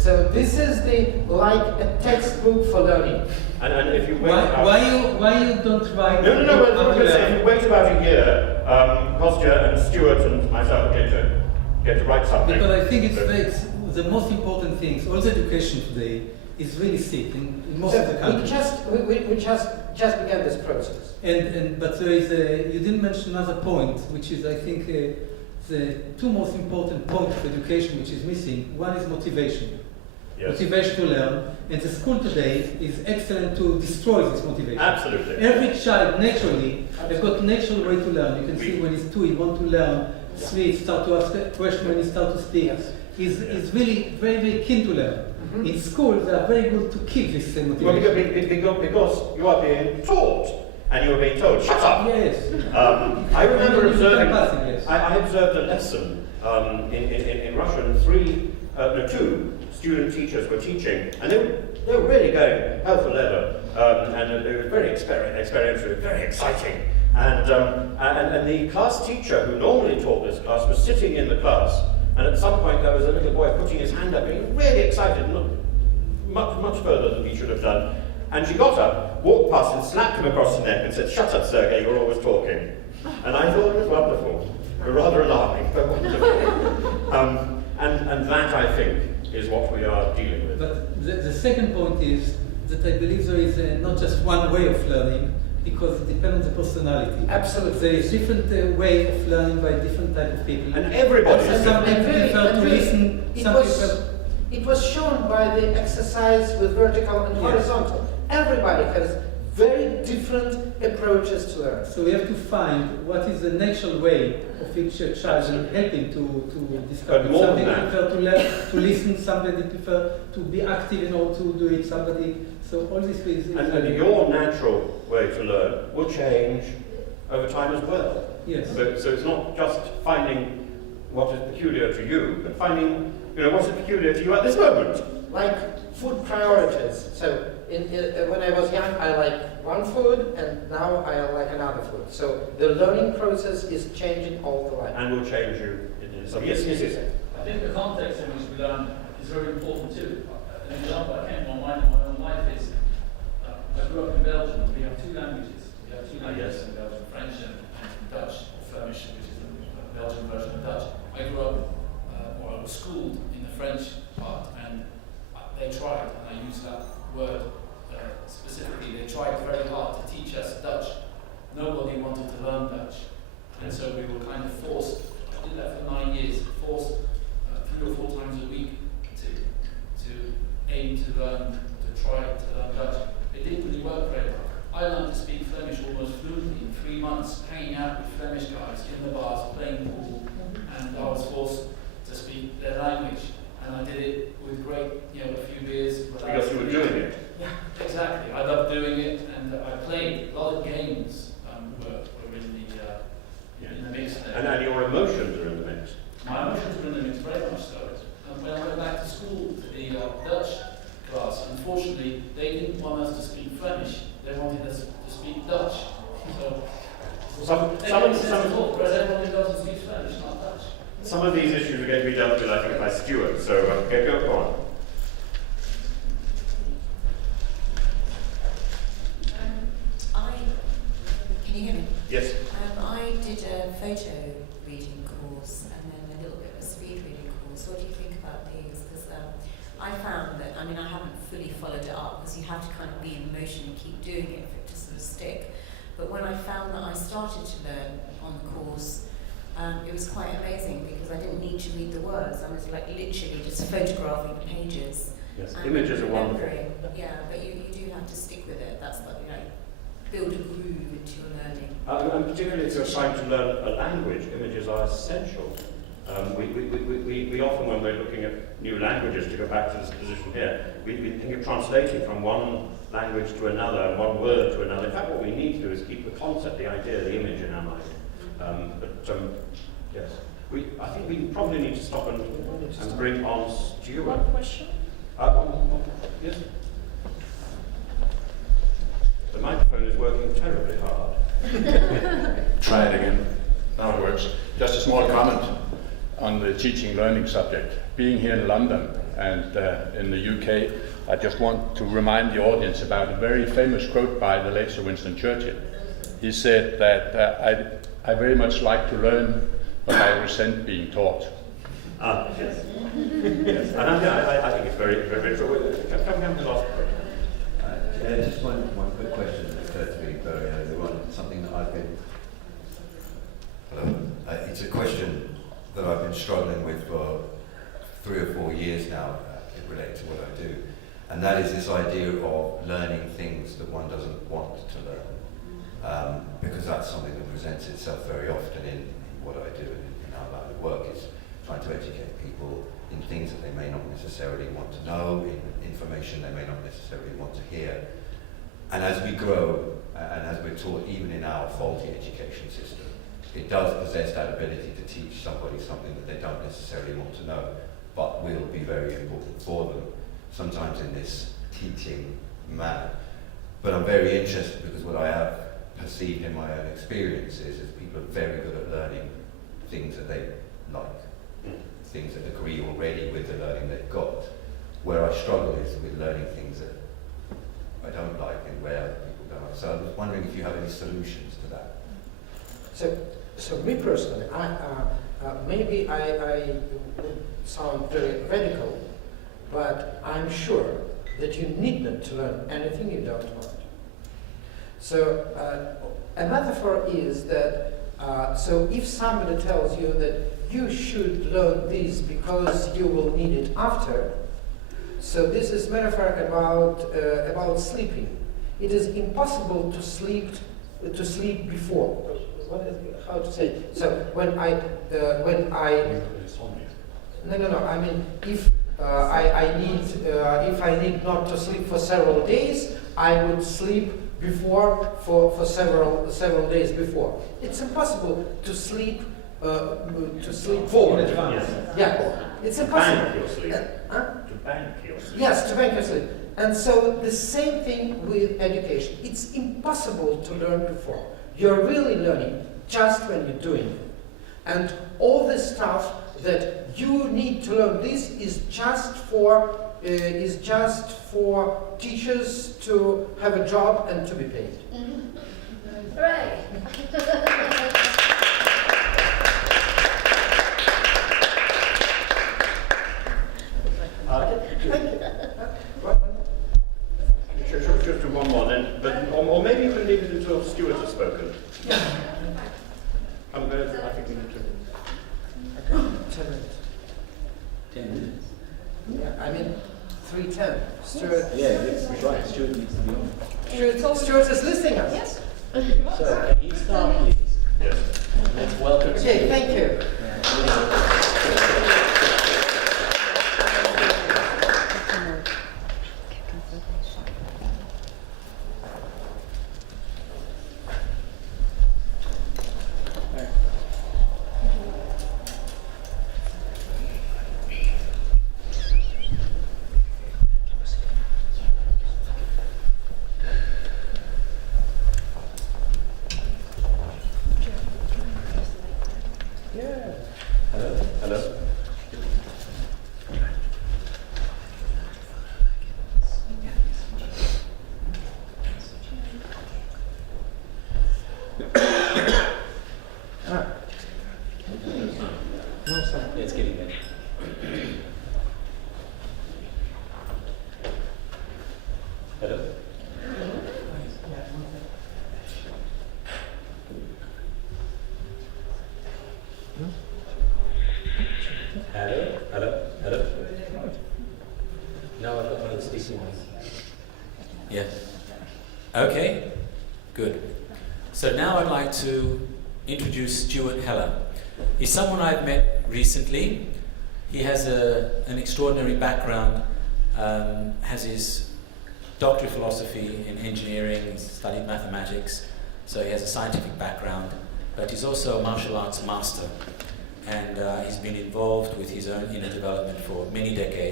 So this is like a textbook for learning. And if you wait why you don't write? No. Well, if you wait about a year, Kostya and Stuart and myself get to write something. Because I think it's the most important things. All the education today is really sick in most of the countries. We just began this process. But there is you didn't mention another point, which is I think the two most important points of education which is missing. One is motivation. Yes. Motivation to learn, and the school today is excellent to destroy this motivation. Absolutely. Every child naturally, they've got natural way to learn. You can see when he's 2, he wants to learn. 3, start to ask a question when he starts to speak. Yes. He's really very, very keen to learn. Mm-hmm. In school, they are very good to keep this motivation. Well, because you are being taught, and you are being told, shut up! Yes. I remember observing, yes. I observed a lesson in Russian, 2 student teachers were teaching, and they were really going hell for leather, and it was very experiential, very exciting. And the class teacher who normally taught this class was sitting in the class, and at some point there was a little boy putting his hand up, being really excited, much further than he should have done. And she got up, walked past him, slapped him across the neck and said, "Shut up, Sergei, you're always talking." And I thought it was wonderful, rather alarming, but wonderful. And that, I think, is what we are dealing with. But the second point is that I believe there is not just one way of learning, because it depends on the personality. Absolutely. There is different way of learning by different type of people. And everybody is some people prefer to listen, it was shown by the exercise with vertical and horizontal. Everybody has very different approaches to learn. So we have to find what is the natural way of each child and help him to discover. Some people prefer to learn, to listen, somebody prefer to be active in order to do it, so all these ways. And your natural way to learn will change over time as well. Yes. So it's not just finding what is peculiar to you, but finding what is peculiar to you at this moment. Like food priorities. So when I was young, I liked one food, and now I like another food. So the learning process is changing all the time. And will change you in some. Yes. I think the context in which we learn is very important too. An example that came to my mind in my own life is I grew up in Belgium. We have 2 languages. We have 2 languages in Belgium, French and Dutch, or Flemish, which is the Belgian version of Dutch. I grew up, or I was schooled in the French part, and they tried, and I use that word specifically, they tried very hard to teach us Dutch. Nobody wanted to learn Dutch. And so we were kind of forced, I did that for 9 years, forced 3 or 4 times a week to aim to learn, to try to learn Dutch. It didn't really work very well. I learned to speak Flemish almost fluently in 3 months, hanging out with Flemish guys in the bars, playing pool, and I was forced to speak their language. And I did it with great, a few beers. Because you were doing it. Yeah, exactly. I loved doing it, and I played a lot of games. Were in the mix there. And your emotions are in the mix. My emotions were in the mix, very much so. And when I went back to school to the Dutch class, unfortunately, they didn't want us to speak Flemish. They wanted us to speak Dutch. So whereas everybody doesn't speak Flemish, not Dutch. Some of these issues are going to be dealt with, I think, by Stuart. So go on. Can you hear me? Yes. I did a photo reading course and then a little bit of a speed reading course. What do you think about these? Because I found that, I haven't fully followed it up because you have to kind of be in motion and keep doing it for it to sort of stick. But when I found that I started to learn on the course, it was quite amazing because I didn't need to read the words. I was like literally just photographing pages. Yes, images are wonderful. Yeah, but you do have to stick with it. That's what, build a groove into your learning. And particularly if you're trying to learn a language, images are essential. We often, when we're looking at new languages, to go back to this position here, we think of translating from one language to another, and one word to another. In fact, what we need to do is keep the concept, the idea, the image in our mind. Yes, I think we probably need to stop and bring on Stuart. One question? Yes? The microphone is working terribly hard. Try it again. Now it works. Just a small comment on the teaching learning subject. Being here in London and in the UK, I just want to remind the audience about a very famous quote by the late Sir Winston Churchill. He said that I very much like to learn, but I resent being taught. Yes. Yes. And I think it's very, very true. Come to the last point. Just one quick question that occurred to me very early on, something that I've been... Hello. It's a question that I've been struggling with for 3 or 4 years now, related to what I do. And that is this idea of learning things that one doesn't want to learn. Because that's something that presents itself very often in what I do and in our line of work, is trying to educate people in things that they may not necessarily want to know, in information they may not necessarily want to hear. And as we grow, and as we're taught even in our faulty education system, it does possess that ability to teach somebody something that they don't necessarily want to know, but will be very important for them, sometimes in this teaching manner. But I'm very interested, because what I have perceived in my own experiences is people are very good at learning things that they like, things that agree already with the learning they've got. Where I struggle is with learning things that I don't like and where other people don't like. So I was wondering if you have any solutions to that. So me personally, maybe I sound very radical, but I'm sure that you need not to learn anything you don't want. So a metaphor is that, so if somebody tells you that you should learn this because you will need it after, so this is metaphor about sleeping. It is impossible to sleep before. What is, how to say? So when I no. I mean, if I need not to sleep for several days, I would sleep before for several days before. It's impossible to sleep forward. Yeah, it's impossible. Bank your sleep. To bank your sleep. Yes, to bank your sleep. And so the same thing with education. It's impossible to learn before. You're really learning just when you're doing it. And all the stuff that you need to learn, this is just for teachers to have a job and to be paid. Hooray! Just one more then, but or maybe you can leave it until Stuart has spoken. I'm going to, I think we need to. 10 minutes. 10 minutes. Yeah, I mean 3:10. Stuart. Yeah, that's right. Stuart needs to be on. Stuart is listening us. Yes. So, can you start, please? Yes. Let's welcome Okay, thank you. Let's get in there. Hello? Hello? No, I've got one of the speaking ones. Yeah. Okay, good. So now I'd like to introduce Stuart Heller. He's someone I've met recently. He has an extraordinary background, has his doctorate of philosophy in engineering, studied mathematics, so he has a scientific background, but he's also a martial arts master, and he's been involved with his own inner development for many decades.